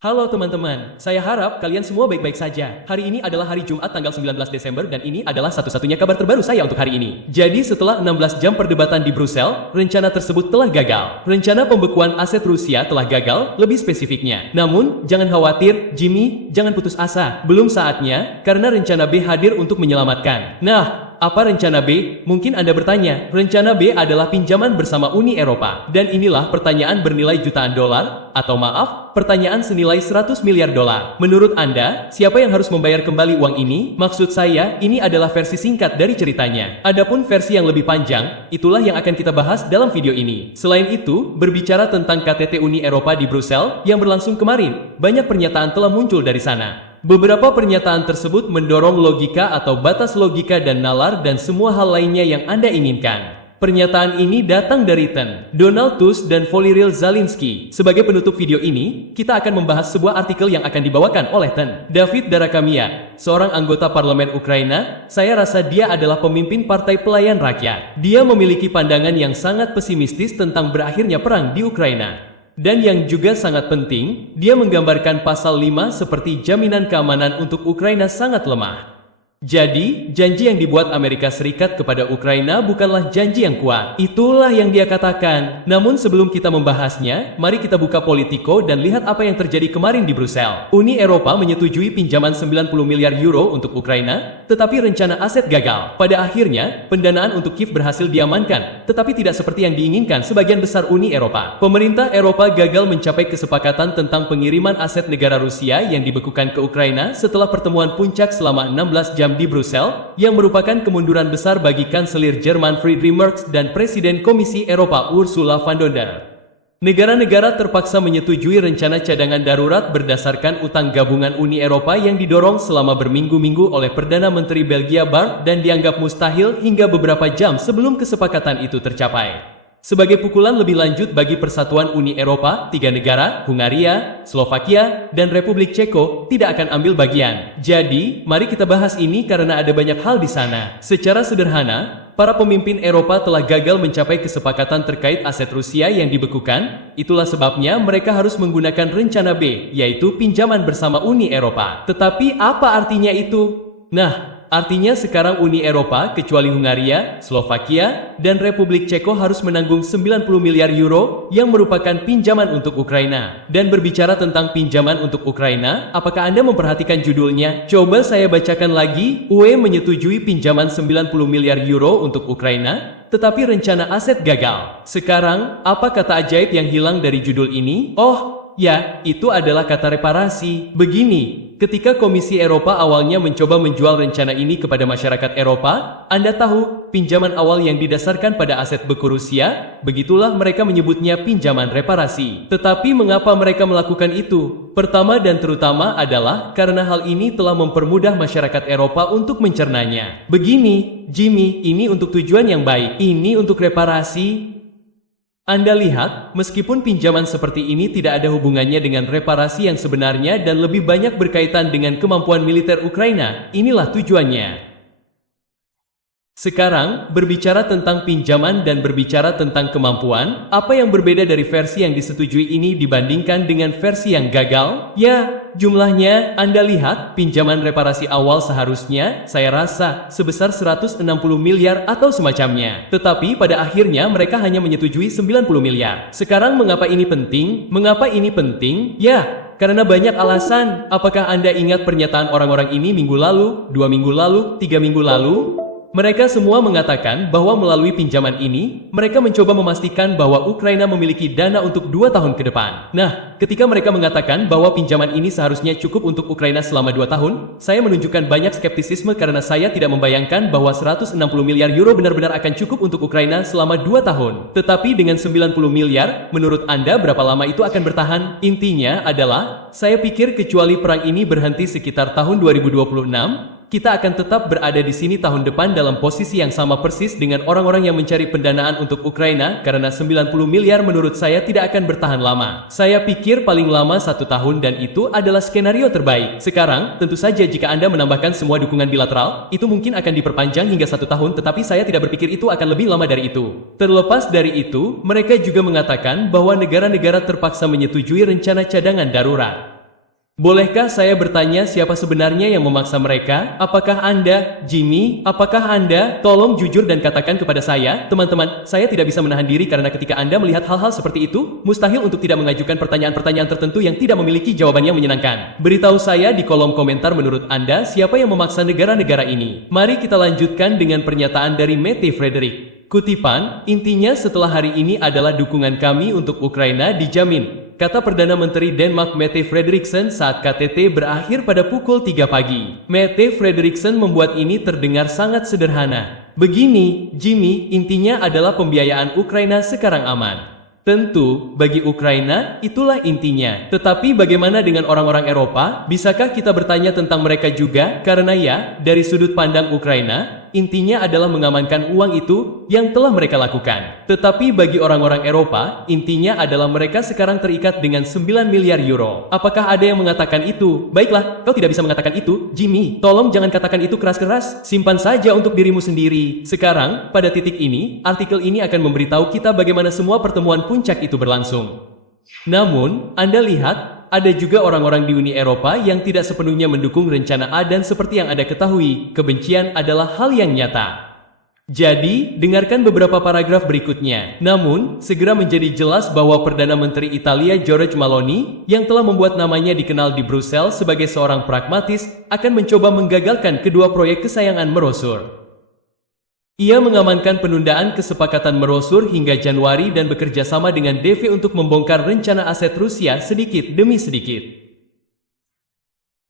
Halo teman-teman, saya harap kalian semua baik-baik saja. Hari ini adalah hari Jumat tanggal 19 Desember dan ini adalah satu-satunya kabar terbaru saya untuk hari ini. Jadi setelah 16 jam perdebatan di Brussel, rencana tersebut telah gagal. Rencana pembekuan aset Rusia telah gagal, lebih spesifiknya. Namun, jangan khawatir, Jimmy, jangan putus asa. Belum saatnya, karena rencana B hadir untuk menyelamatkan. Nah, apa rencana B? Mungkin Anda bertanya, rencana B adalah pinjaman bersama Uni Eropa. Dan inilah pertanyaan bernilai jutaan dolar, atau maaf, pertanyaan senilai 100 miliar dolar. Menurut Anda, siapa yang harus membayar kembali uang ini? Maksud saya, ini adalah versi singkat dari ceritanya. Adapun versi yang lebih panjang, itulah yang akan kita bahas dalam video ini. Selain itu, berbicara tentang KTT Uni Eropa di Brussel yang berlangsung kemarin, banyak pernyataan telah muncul dari sana. Beberapa pernyataan tersebut mendorong logika atau batas logika dan nalar dan semua hal lainnya yang Anda inginkan. Pernyataan ini datang dari Ten, Donald Tusk dan Volodymyr Zelensky. Sebagai penutup video ini, kita akan membahas sebuah artikel yang akan dibawakan oleh Ten. David Darakamia, seorang anggota parlemen Ukraina, saya rasa dia adalah pemimpin Partai Pelayan Rakyat. Dia memiliki pandangan yang sangat pesimistis tentang berakhirnya perang di Ukraina. Dan yang juga sangat penting, dia menggambarkan pasal 5 seperti jaminan keamanan untuk Ukraina sangat lemah. Jadi, janji yang dibuat Amerika Serikat kepada Ukraina bukanlah janji yang kuat. Itulah yang dia katakan. Namun sebelum kita membahasnya, mari kita buka Politico dan lihat apa yang terjadi kemarin di Brussel. Uni Eropa menyetujui pinjaman 90 miliar euro untuk Ukraina, tetapi rencana aset gagal. Pada akhirnya, pendanaan untuk Kiev berhasil diamankan, tetapi tidak seperti yang diinginkan sebagian besar Uni Eropa. Pemerintah Eropa gagal mencapai kesepakatan tentang pengiriman aset negara Rusia yang dibekukan ke Ukraina setelah pertemuan puncak selama 16 jam di Brussel, yang merupakan kemunduran besar bagi Kanselir Jerman Friedrich Merz dan Presiden Komisi Eropa Ursula von der Leyen. Negara-negara terpaksa menyetujui rencana cadangan darurat berdasarkan utang gabungan Uni Eropa yang didorong selama berminggu-minggu oleh Perdana Menteri Belgia Bart dan dianggap mustahil hingga beberapa jam sebelum kesepakatan itu tercapai. Sebagai pukulan lebih lanjut bagi persatuan Uni Eropa, 3 negara, Hungaria, Slovakia, dan Republik Ceko, tidak akan ambil bagian. Jadi, mari kita bahas ini karena ada banyak hal di sana. Secara sederhana, para pemimpin Eropa telah gagal mencapai kesepakatan terkait aset Rusia yang dibekukan. Itulah sebabnya mereka harus menggunakan rencana B, yaitu pinjaman bersama Uni Eropa. Tetapi apa artinya itu? Nah, artinya sekarang Uni Eropa, kecuali Hungaria, Slovakia, dan Republik Ceko harus menanggung 90 miliar euro yang merupakan pinjaman untuk Ukraina. Dan berbicara tentang pinjaman untuk Ukraina, apakah Anda memperhatikan judulnya? Coba saya bacakan lagi. UE menyetujui pinjaman 90 miliar euro untuk Ukraina, tetapi rencana aset gagal. Sekarang, apa kata ajaib yang hilang dari judul ini? Oh, ya, itu adalah kata reparasi. Begini, ketika Komisi Eropa awalnya mencoba menjual rencana ini kepada masyarakat Eropa, Anda tahu, pinjaman awal yang didasarkan pada aset beku Rusia, begitulah mereka menyebutnya pinjaman reparasi. Tetapi mengapa mereka melakukan itu? Pertama dan terutama adalah karena hal ini telah mempermudah masyarakat Eropa untuk mencernanya. Begini, Jimmy, ini untuk tujuan yang baik, ini untuk reparasi. Anda lihat, meskipun pinjaman seperti ini tidak ada hubungannya dengan reparasi yang sebenarnya dan lebih banyak berkaitan dengan kemampuan militer Ukraina, inilah tujuannya. Sekarang, berbicara tentang pinjaman dan berbicara tentang kemampuan, apa yang berbeda dari versi yang disetujui ini dibandingkan dengan versi yang gagal? Ya, jumlahnya, Anda lihat, pinjaman reparasi awal seharusnya, saya rasa, sebesar 160 miliar atau semacamnya. Tetapi pada akhirnya mereka hanya menyetujui 90 miliar. Sekarang mengapa ini penting? Mengapa ini penting? Ya, karena banyak alasan. Apakah Anda ingat pernyataan orang-orang ini minggu lalu, 2 minggu lalu, 3 minggu lalu? Mereka semua mengatakan bahwa melalui pinjaman ini, mereka mencoba memastikan bahwa Ukraina memiliki dana untuk 2 tahun ke depan. Nah, ketika mereka mengatakan bahwa pinjaman ini seharusnya cukup untuk Ukraina selama 2 tahun, saya menunjukkan banyak skeptisisme karena saya tidak membayangkan bahwa 160 miliar euro benar-benar akan cukup untuk Ukraina selama 2 tahun. Tetapi dengan 90 miliar, menurut Anda berapa lama itu akan bertahan? Intinya adalah, saya pikir kecuali perang ini berhenti sekitar tahun 2026, kita akan tetap berada di sini tahun depan dalam posisi yang sama persis dengan orang-orang yang mencari pendanaan untuk Ukraina karena 90 miliar menurut saya tidak akan bertahan lama. Saya pikir paling lama 1 tahun dan itu adalah skenario terbaik. Sekarang, tentu saja jika Anda menambahkan semua dukungan bilateral, itu mungkin akan diperpanjang hingga 1 tahun tetapi saya tidak berpikir itu akan lebih lama dari itu. Terlepas dari itu, mereka juga mengatakan bahwa negara-negara terpaksa menyetujui rencana cadangan darurat. Bolehkah saya bertanya siapa sebenarnya yang memaksa mereka? Apakah Anda, Jimmy? Apakah Anda? Tolong jujur dan katakan kepada saya, teman-teman, saya tidak bisa menahan diri karena ketika Anda melihat hal-hal seperti itu, mustahil untuk tidak mengajukan pertanyaan-pertanyaan tertentu yang tidak memiliki jawaban yang menyenangkan. Beritahu saya di kolom komentar menurut Anda siapa yang memaksa negara-negara ini. Mari kita lanjutkan dengan pernyataan dari Mette Frederick. Kutipan, intinya setelah hari ini adalah dukungan kami untuk Ukraina dijamin, kata Perdana Menteri Denmark Mette Frederiksen saat KTT berakhir pada pukul 3 pagi. Mette Frederiksen membuat ini terdengar sangat sederhana. Begini, Jimmy, intinya adalah pembiayaan Ukraina sekarang aman. Tentu, bagi Ukraina, itulah intinya. Tetapi bagaimana dengan orang-orang Eropa? Bisakah kita bertanya tentang mereka juga? Karena ya, dari sudut pandang Ukraina, intinya adalah mengamankan uang itu yang telah mereka lakukan. Tetapi bagi orang-orang Eropa, intinya adalah mereka sekarang terikat dengan 9 miliar euro. Apakah ada yang mengatakan itu? Baiklah, kau tidak bisa mengatakan itu, Jimmy. Tolong jangan katakan itu keras-keras. Simpan saja untuk dirimu sendiri. Sekarang, pada titik ini, artikel ini akan memberitahu kita bagaimana semua pertemuan puncak itu berlangsung. Namun, Anda lihat, ada juga orang-orang di Uni Eropa yang tidak sepenuhnya mendukung rencana A dan seperti yang Anda ketahui, kebencian adalah hal yang nyata. Jadi, dengarkan beberapa paragraf berikutnya. Namun, segera menjadi jelas bahwa Perdana Menteri Italia Giorgia Meloni, yang telah membuat namanya dikenal di Brussels sebagai seorang pragmatis, akan mencoba menggagalkan kedua proyek kesayangan Mercosur. Ia mengamankan penundaan kesepakatan Mercosur hingga Januari dan bekerja sama dengan DV untuk membongkar rencana aset Rusia sedikit demi sedikit.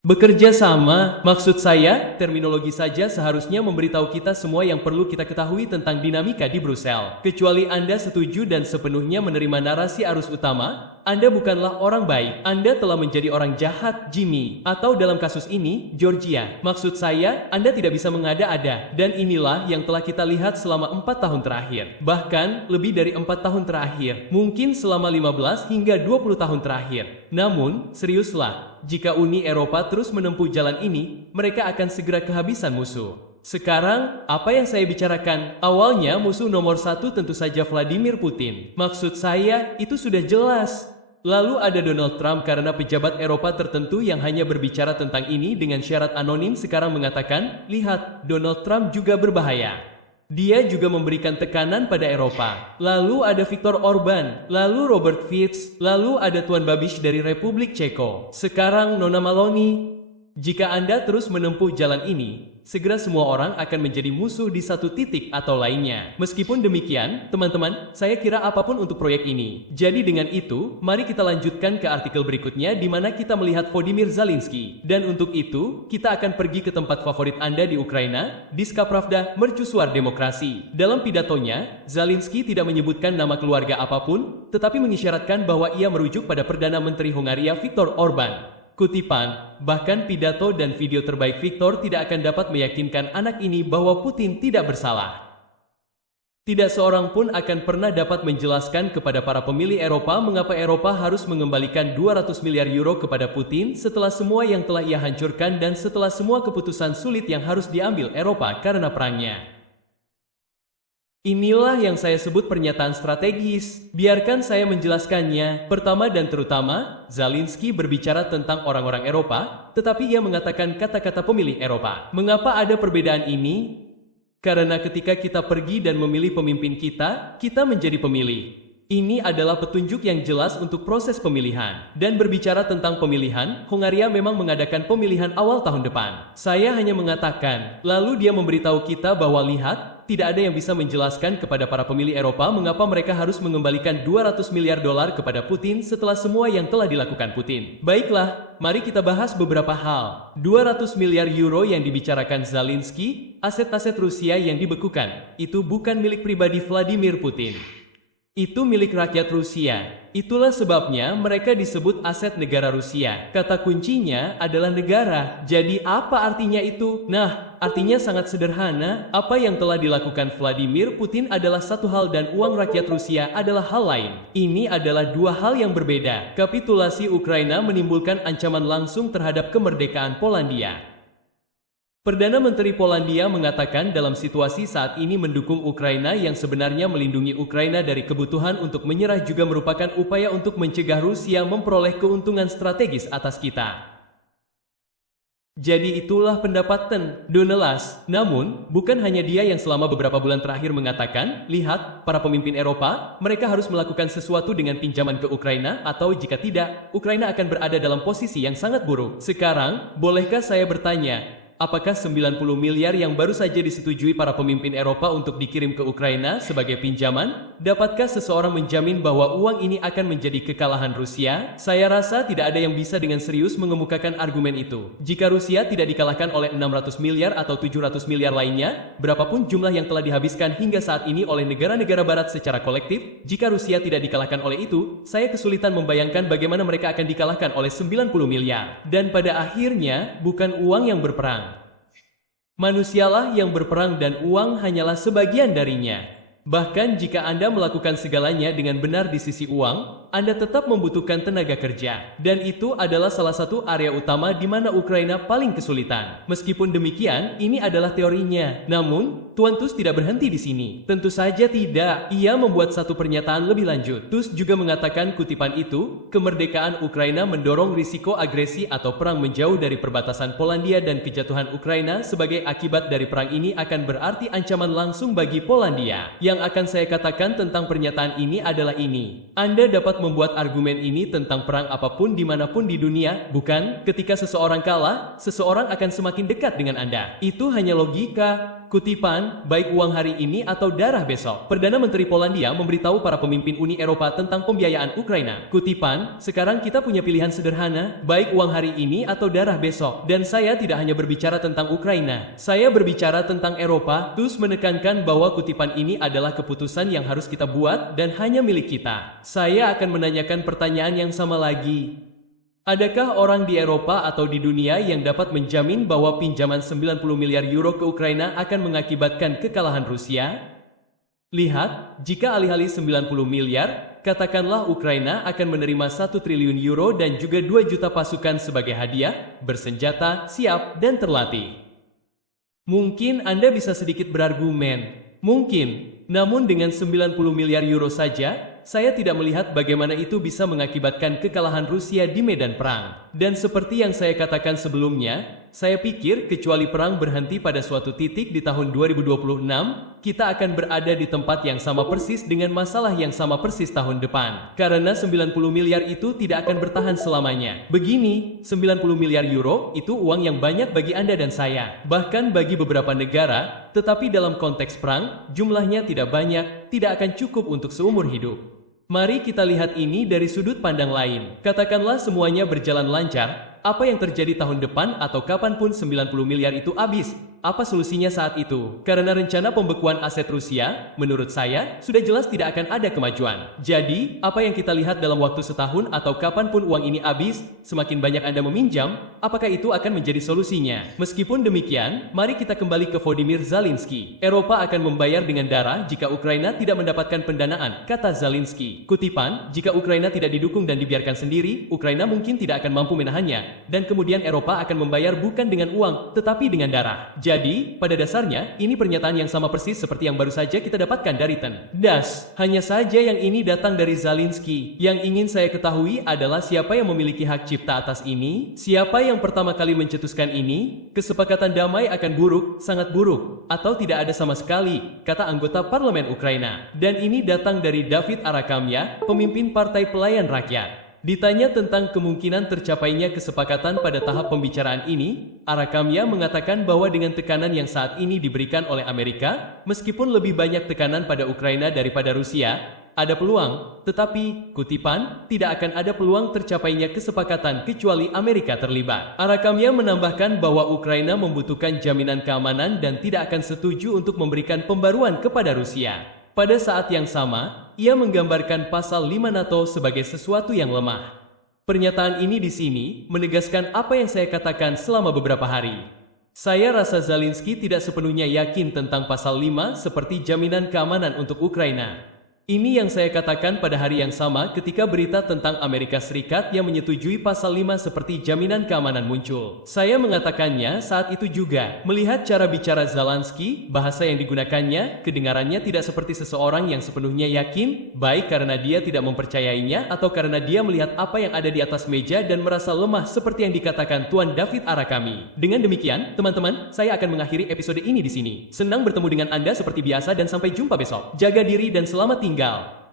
Bekerja sama, maksud saya, terminologi saja seharusnya memberitahu kita semua yang perlu kita ketahui tentang dinamika di Brussels. Kecuali Anda setuju dan sepenuhnya menerima narasi arus utama, Anda bukanlah orang baik. Anda telah menjadi orang jahat, Jimmy. Atau dalam kasus ini, Georgia. Maksud saya, Anda tidak bisa mengada-ada. Dan inilah yang telah kita lihat selama 4 tahun terakhir. Bahkan, lebih dari 4 tahun terakhir. Mungkin selama 15 hingga 20 tahun terakhir. Namun, seriuslah, jika Uni Eropa terus menempuh jalan ini, mereka akan segera kehabisan musuh. Sekarang, apa yang saya bicarakan? Awalnya musuh nomor satu tentu saja Vladimir Putin. Maksud saya, itu sudah jelas. Lalu ada Donald Trump karena pejabat Eropa tertentu yang hanya berbicara tentang ini dengan syarat anonim sekarang mengatakan, lihat, Donald Trump juga berbahaya. Dia juga memberikan tekanan pada Eropa. Lalu ada Viktor Orban, lalu Robert Fico, lalu ada Tuan Babiš dari Republik Ceko. Sekarang Nona Meloni. Jika Anda terus menempuh jalan ini, segera semua orang akan menjadi musuh di satu titik atau lainnya. Meskipun demikian, teman-teman, saya kira apapun untuk proyek ini. Jadi dengan itu, mari kita lanjutkan ke artikel berikutnya di mana kita melihat Volodymyr Zelensky. Dan untuk itu, kita akan pergi ke tempat favorit Anda di Ukraina, Diska Pravda, Mercusuar Demokrasi. Dalam pidatonya, Zelensky tidak menyebutkan nama keluarga apapun, tetapi mengisyaratkan bahwa ia merujuk pada Perdana Menteri Hongaria Viktor Orban. Kutipan, bahkan pidato dan video terbaik Viktor tidak akan dapat meyakinkan anak ini bahwa Putin tidak bersalah. Tidak seorang pun akan pernah dapat menjelaskan kepada para pemilih Eropa mengapa Eropa harus mengembalikan 200 miliar euro kepada Putin setelah semua yang telah ia hancurkan dan setelah semua keputusan sulit yang harus diambil Eropa karena perangnya. Inilah yang saya sebut pernyataan strategis. Biarkan saya menjelaskannya. Pertama dan terutama, Zelensky berbicara tentang orang-orang Eropa, tetapi ia mengatakan kata-kata pemilih Eropa. Mengapa ada perbedaan ini? Karena ketika kita pergi dan memilih pemimpin kita menjadi pemilih. Ini adalah petunjuk yang jelas untuk proses pemilihan. Dan berbicara tentang pemilihan, Hongaria memang mengadakan pemilihan awal tahun depan. Saya hanya mengatakan, lalu dia memberitahu kita bahwa lihat, tidak ada yang bisa menjelaskan kepada para pemilih Eropa mengapa mereka harus mengembalikan 200 miliar dolar kepada Putin setelah semua yang telah dilakukan Putin. Baiklah, mari kita bahas beberapa hal. 200 miliar euro yang dibicarakan Zelensky, aset-aset Rusia yang dibekukan, itu bukan milik pribadi Vladimir Putin. Itu milik rakyat Rusia. Itulah sebabnya mereka disebut aset negara Rusia. Kata kuncinya adalah negara. Jadi apa artinya itu? Nah, artinya sangat sederhana. Apa yang telah dilakukan Vladimir Putin adalah satu hal dan uang rakyat Rusia adalah hal lain. Ini adalah dua hal yang berbeda. Kapitulasi Ukraina menimbulkan ancaman langsung terhadap kemerdekaan Polandia. Perdana Menteri Polandia mengatakan dalam situasi saat ini mendukung Ukraina yang sebenarnya melindungi Ukraina dari kebutuhan untuk menyerah juga merupakan upaya untuk mencegah Rusia memperoleh keuntungan strategis atas kita. Jadi itulah pendapat Ten Donnelas. Namun, bukan hanya dia yang selama beberapa bulan terakhir mengatakan, lihat, para pemimpin Eropa, mereka harus melakukan sesuatu dengan pinjaman ke Ukraina, atau jika tidak, Ukraina akan berada dalam posisi yang sangat buruk. Sekarang, bolehkah saya bertanya, apakah 90 miliar yang baru saja disetujui para pemimpin Eropa untuk dikirim ke Ukraina sebagai pinjaman? Dapatkah seseorang menjamin bahwa uang ini akan menjadi kekalahan Rusia? Saya rasa tidak ada yang bisa dengan serius mengemukakan argumen itu. Jika Rusia tidak dikalahkan oleh 600 miliar atau 700 miliar lainnya, berapapun jumlah yang telah dihabiskan hingga saat ini oleh negara-negara barat secara kolektif, jika Rusia tidak dikalahkan oleh itu, saya kesulitan membayangkan bagaimana mereka akan dikalahkan oleh 90 miliar. Dan pada akhirnya, bukan uang yang berperang. Manusialah yang berperang dan uang hanyalah sebagian darinya. Bahkan jika Anda melakukan segalanya dengan benar di sisi uang, Anda tetap membutuhkan tenaga kerja. Dan itu adalah salah satu area utama di mana Ukraina paling kesulitan. Meskipun demikian, ini adalah teorinya. Namun, Tuan Tusk tidak berhenti di sini. Tentu saja tidak. Ia membuat satu pernyataan lebih lanjut. Tusk juga mengatakan kutipan itu, kemerdekaan Ukraina mendorong risiko agresi atau perang menjauh dari perbatasan Polandia dan kejatuhan Ukraina sebagai akibat dari perang ini akan berarti ancaman langsung bagi Polandia. Yang akan saya katakan tentang pernyataan ini adalah ini. Anda dapat membuat argumen ini tentang perang apapun dimanapun di dunia, bukan? Ketika seseorang kalah, seseorang akan semakin dekat dengan Anda. Itu hanya logika. Kutipan, baik uang hari ini atau darah besok. Perdana Menteri Polandia memberitahu para pemimpin Uni Eropa tentang pembiayaan Ukraina. Kutipan, sekarang kita punya pilihan sederhana, baik uang hari ini atau darah besok. Dan saya tidak hanya berbicara tentang Ukraina. Saya berbicara tentang Eropa. Tusk menekankan bahwa kutipan ini adalah keputusan yang harus kita buat dan hanya milik kita. Saya akan menanyakan pertanyaan yang sama lagi. Adakah orang di Eropa atau di dunia yang dapat menjamin bahwa pinjaman 90 miliar euro ke Ukraina akan mengakibatkan kekalahan Rusia? Lihat, jika alih-alih 90 miliar, katakanlah Ukraina akan menerima 1 triliun euro dan juga 2 juta pasukan sebagai hadiah, bersenjata, siap, dan terlatih. Mungkin Anda bisa sedikit berargumen. Mungkin, namun dengan 90 miliar euro saja, saya tidak melihat bagaimana itu bisa mengakibatkan kekalahan Rusia di medan perang. Dan seperti yang saya katakan sebelumnya, saya pikir kecuali perang berhenti pada suatu titik di tahun 2026, kita akan berada di tempat yang sama persis dengan masalah yang sama persis tahun depan. Karena 90 miliar itu tidak akan bertahan selamanya. Begini, 90 miliar euro itu uang yang banyak bagi Anda dan saya. Bahkan bagi beberapa negara, tetapi dalam konteks perang, jumlahnya tidak banyak, tidak akan cukup untuk seumur hidup. Mari kita lihat ini dari sudut pandang lain. Katakanlah semuanya berjalan lancar, apa yang terjadi tahun depan atau kapanpun 90 miliar itu habis. Apa solusinya saat itu? Karena rencana pembekuan aset Rusia, menurut saya, sudah jelas tidak akan ada kemajuan. Jadi, apa yang kita lihat dalam waktu setahun atau kapanpun uang ini habis, semakin banyak Anda meminjam, apakah itu akan menjadi solusinya? Meskipun demikian, mari kita kembali ke Volodymyr Zelensky. Eropa akan membayar dengan darah jika Ukraina tidak mendapatkan pendanaan, kata Zelensky. Kutipan, jika Ukraina tidak didukung dan dibiarkan sendiri, Ukraina mungkin tidak akan mampu menahannya. Dan kemudian Eropa akan membayar bukan dengan uang, tetapi dengan darah. Jadi, pada dasarnya, ini pernyataan yang sama persis seperti yang baru saja kita dapatkan dari Ten Das. Hanya saja yang ini datang dari Zelensky. Yang ingin saya ketahui adalah siapa yang memiliki hak cipta atas ini, siapa yang pertama kali mencetuskan ini, kesepakatan damai akan buruk, sangat buruk, atau tidak ada sama sekali, kata anggota parlemen Ukraina. Dan ini datang dari David Arakamya, pemimpin Partai Pelayan Rakyat. Ditanya tentang kemungkinan tercapainya kesepakatan pada tahap pembicaraan ini, Arakamya mengatakan bahwa dengan tekanan yang saat ini diberikan oleh Amerika, meskipun lebih banyak tekanan pada Ukraina daripada Rusia, ada peluang, tetapi, kutipan, tidak akan ada peluang tercapainya kesepakatan kecuali Amerika terlibat. Arakamya menambahkan bahwa Ukraina membutuhkan jaminan keamanan dan tidak akan setuju untuk memberikan pembaruan kepada Rusia. Pada saat yang sama, ia menggambarkan pasal 5 NATO sebagai sesuatu yang lemah. Pernyataan ini di sini menegaskan apa yang saya katakan selama beberapa hari. Saya rasa Zelensky tidak sepenuhnya yakin tentang pasal 5 seperti jaminan keamanan untuk Ukraina. Ini yang saya katakan pada hari yang sama ketika berita tentang Amerika Serikat yang menyetujui pasal 5 seperti jaminan keamanan muncul. Saya mengatakannya saat itu juga. Melihat cara bicara Zelensky, bahasa yang digunakannya, kedengarannya tidak seperti seseorang yang sepenuhnya yakin, baik karena dia tidak mempercayainya atau karena dia melihat apa yang ada di atas meja dan merasa lemah seperti yang dikatakan Tuan David Arakami. Dengan demikian, teman-teman, saya akan mengakhiri episode ini di sini. Senang bertemu dengan Anda seperti biasa dan sampai jumpa besok. Jaga diri dan selamat tinggal.